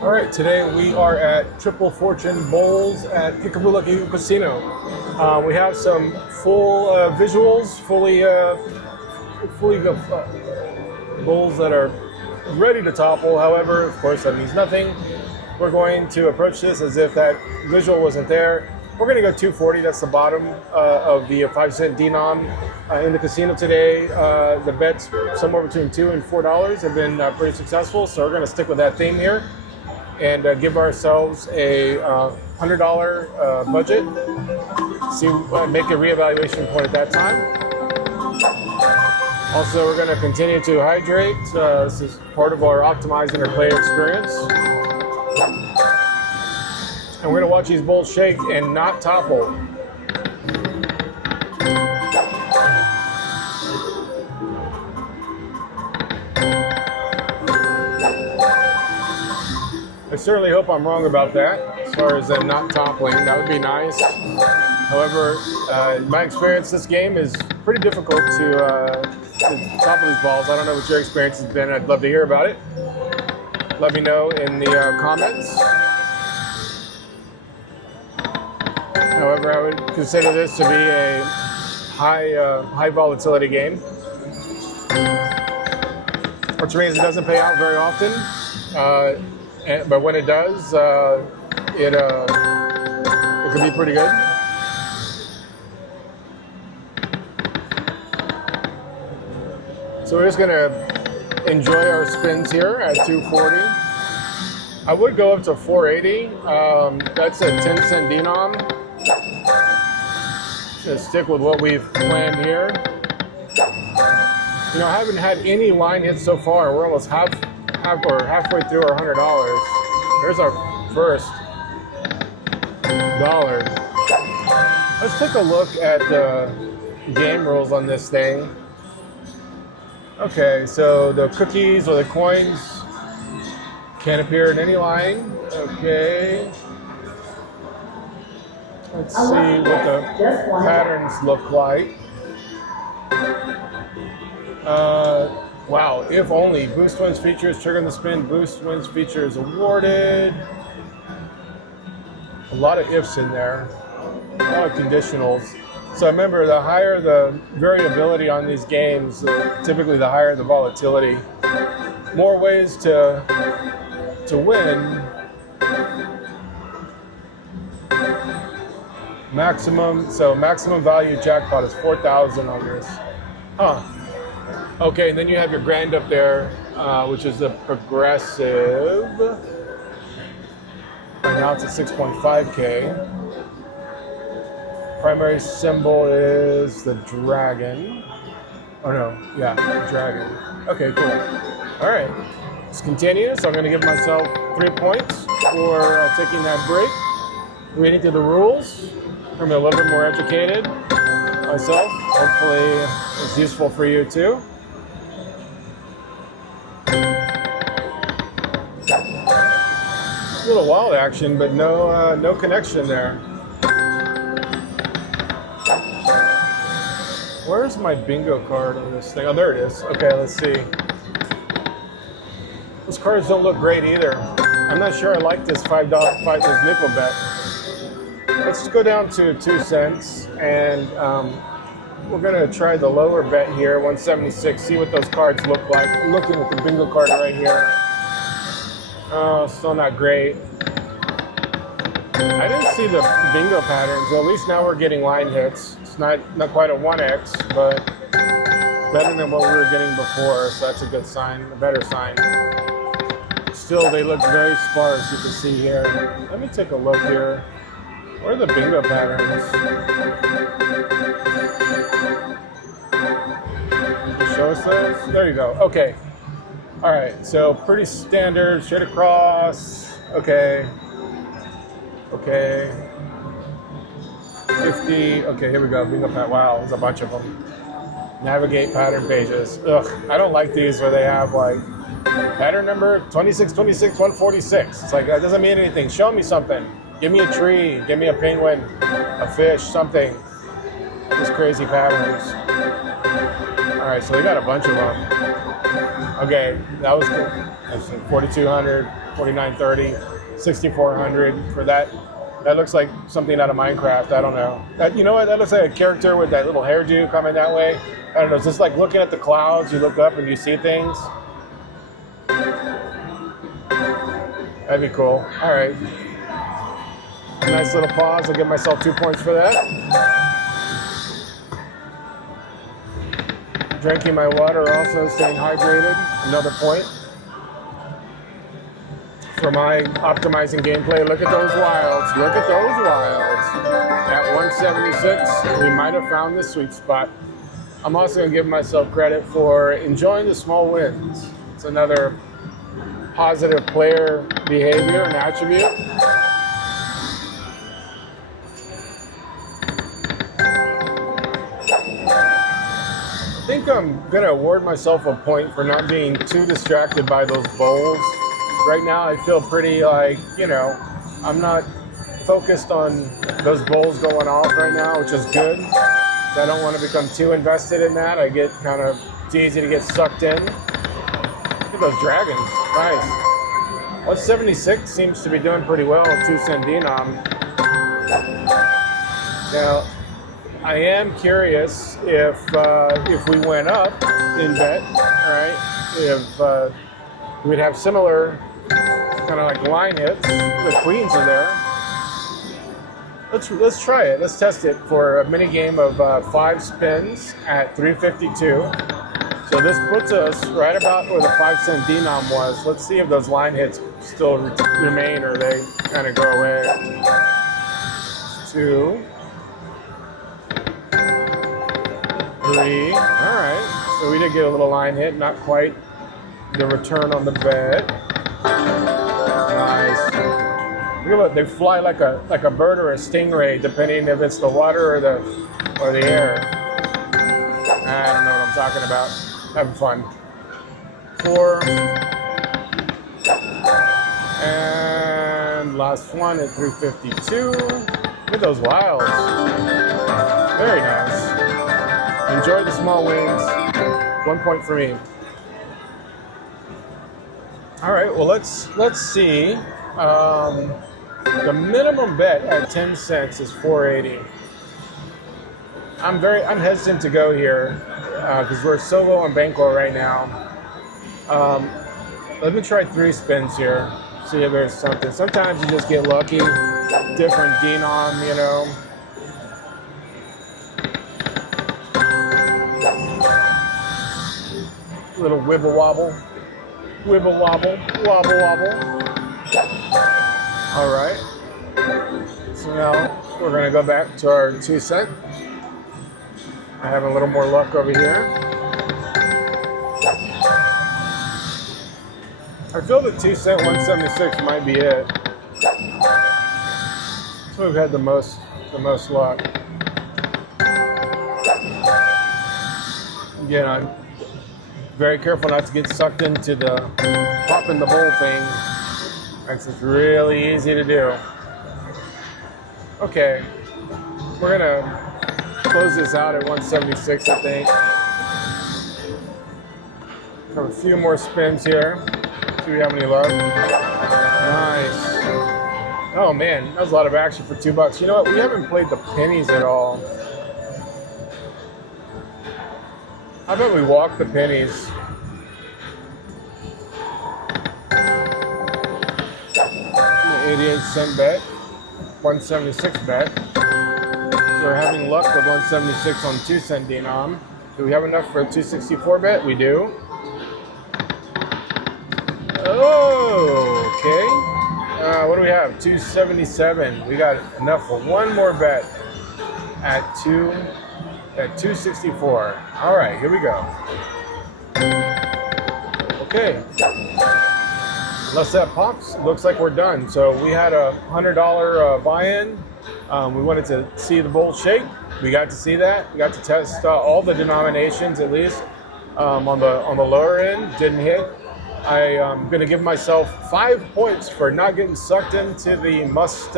All right, today we are at Triple Fortune Bowls at Kickaboolaki Casino. We have some full visuals, fully bowls that are ready to topple. However, of course, that means nothing. We're going to approach this as if that visual wasn't there. We're going to go 240. That's the bottom of the 5-cent denom in the casino today. The bets somewhere between $2 and $4 have been pretty successful, so we're going to stick with that theme here and give ourselves a $100 budget. Make a reevaluation point at that time. Also, we're going to continue to hydrate. This is part of our optimizing our player experience. And we're going to watch these bowls shake and not topple. I certainly hope I'm wrong about that, as far as them not toppling. That would be nice. However, in my experience, this game is pretty difficult to topple these balls. I don't know what your experience has been. I'd love to hear about it. Let me know in the comments. However, I would consider this to be a high volatility game, which means it doesn't pay out very often. But when it does, it can be pretty good. So we're just gonna enjoy our spins here at 240. I would go up to 480. That's a 10-cent denom. Just stick with what we've planned here. You know, I haven't had any line hits so far. We're almost halfway through our $100. Here's our first dollar. Let's take a look at the game rules on this thing. Okay, so the cookies or the coins can't appear in any line. Okay. Let's see what the patterns look like. Wow, if only. Boost wins features, trigger the spin, boost wins features awarded. A lot of ifs in there. A lot of conditionals. So remember, the higher the variability on these games, typically the higher the volatility. More ways to win. Maximum value jackpot is 4,000 on this. Huh. Okay, and then you have your grand up there, which is the progressive. Right now it's at 6.5K. Primary symbol is the dragon. Oh no, yeah, dragon. Okay, cool. All right, let's continue. So I'm gonna give myself 3 points for taking that break, reading through the rules. I'm gonna be a little bit more educated myself. Hopefully it's useful for you too. A little wild action, but no connection there. Where's my bingo card on this thing? Oh, there it is. Okay, let's see. Those cards don't look great either. I'm not sure I like this this nickel bet. Let's just go down to 2 cents, and we're gonna try the lower bet here, 176. See what those cards look like. I'm looking at the bingo card right here. Oh, still not great. I didn't see the bingo patterns. Well, at least now we're getting line hits. It's not quite a 1x, but better than what we were getting before, so that's a good sign, a better sign. Still, they look very sparse, you can see here. Let me take a look here. Where are the bingo patterns? Show us those? There you go. Okay. All right, so pretty standard, straight across. Okay. 50. Okay, here we go. Bingo pattern. Wow, there's a bunch of them. Navigate pattern pages. Ugh, I don't like these where they have like pattern number 2626 146. It's like that doesn't mean anything. Show me something. Give me a tree. Give me a penguin, a fish, something. These crazy patterns. All right, so we got a bunch of them. Okay, that was good. That's 4,200, 4,930, 6,400 for that. That looks like something out of Minecraft. I don't know. You know what? That looks like a character with that little hairdo coming that way. I don't know. It's just like looking at the clouds. You look up and you see things. That'd be cool. All right. Nice little pause. I'll give myself 2 points for that. Drinking my water, also staying hydrated. Another point. For my optimizing gameplay, look at those wilds. Look at those wilds. At 176, we might have found the sweet spot. I'm also going to give myself credit for enjoying the small wins. It's another positive player behavior and attribute. I think I'm going to award myself a point for not being too distracted by those bowls. Right now, I feel pretty like, I'm not focused on those bowls going off right now, which is good. So I don't want to become too invested in that. I get it's easy to get sucked in. Look at those dragons. Nice. 176 seems to be doing pretty well at 2 cent denom. Now, I am curious if we went up in bet, right? If we'd have similar kind of like line hits. The queens are there. Let's try it. Let's test it for a mini game of 5 spins at 352. So this puts us right about where the 5 cent denom was. Let's see if those line hits still remain or they kind of go away. 2, 3. All right. So we did get a little line hit, not quite the return on the bet. Nice. Look, they fly like a bird or a stingray, depending if it's the water or the air. I don't know what I'm talking about. Having fun. 4. And last one at 352. Look at those wilds. Very nice. Enjoy the small wins. 1 point for me. All right, well, let's see. The minimum bet at 10 cents is 480. I'm hesitant to go here because we're so low on bankroll right now. Let me try 3 spins here. See if there's something. Sometimes you just get lucky. Different denom, Little wibble wobble. Wibble wobble. Wobble wobble. All right. So now we're going to go back to our 2 cent. I have a little more luck over here. I feel the 2 cent 176 might be it. So we've had the most luck. Again, I'm very careful not to get sucked into the popping the bowl thing. It's really easy to do. Okay, we're gonna close this out at 176, I think. Have a few more spins here. See if we have any luck. Nice. Oh man, that was a lot of action for $2. You know what? We haven't played the pennies at all. How about we walk the pennies? The 88 cent bet, 176 bet. So we're having luck with 176 on 2 cent denom. Do we have enough for a 264 bet? We do. Oh, okay. What do we have? 277. We got enough for one more bet at 264. All right, here we go. Okay. Unless that pops, looks like we're done. So we had a $100 buy-in. We wanted to see the bowl shake. We got to see that. We got to test all the denominations at least on the lower end. Didn't hit. I'm going to give myself 5 points for not getting sucked into the must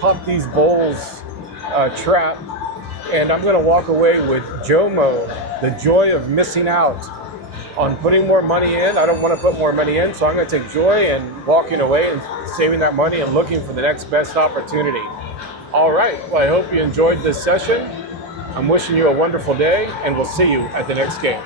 pump these bowls trap. and I'm going to walk away with JOMO, the joy of missing out on putting more money in. I don't want to put more money in, so I'm going to take joy in walking away and saving that money and looking for the next best opportunity. All right, well, I hope you enjoyed this session. I'm wishing you a wonderful day, and we'll see you at the next game.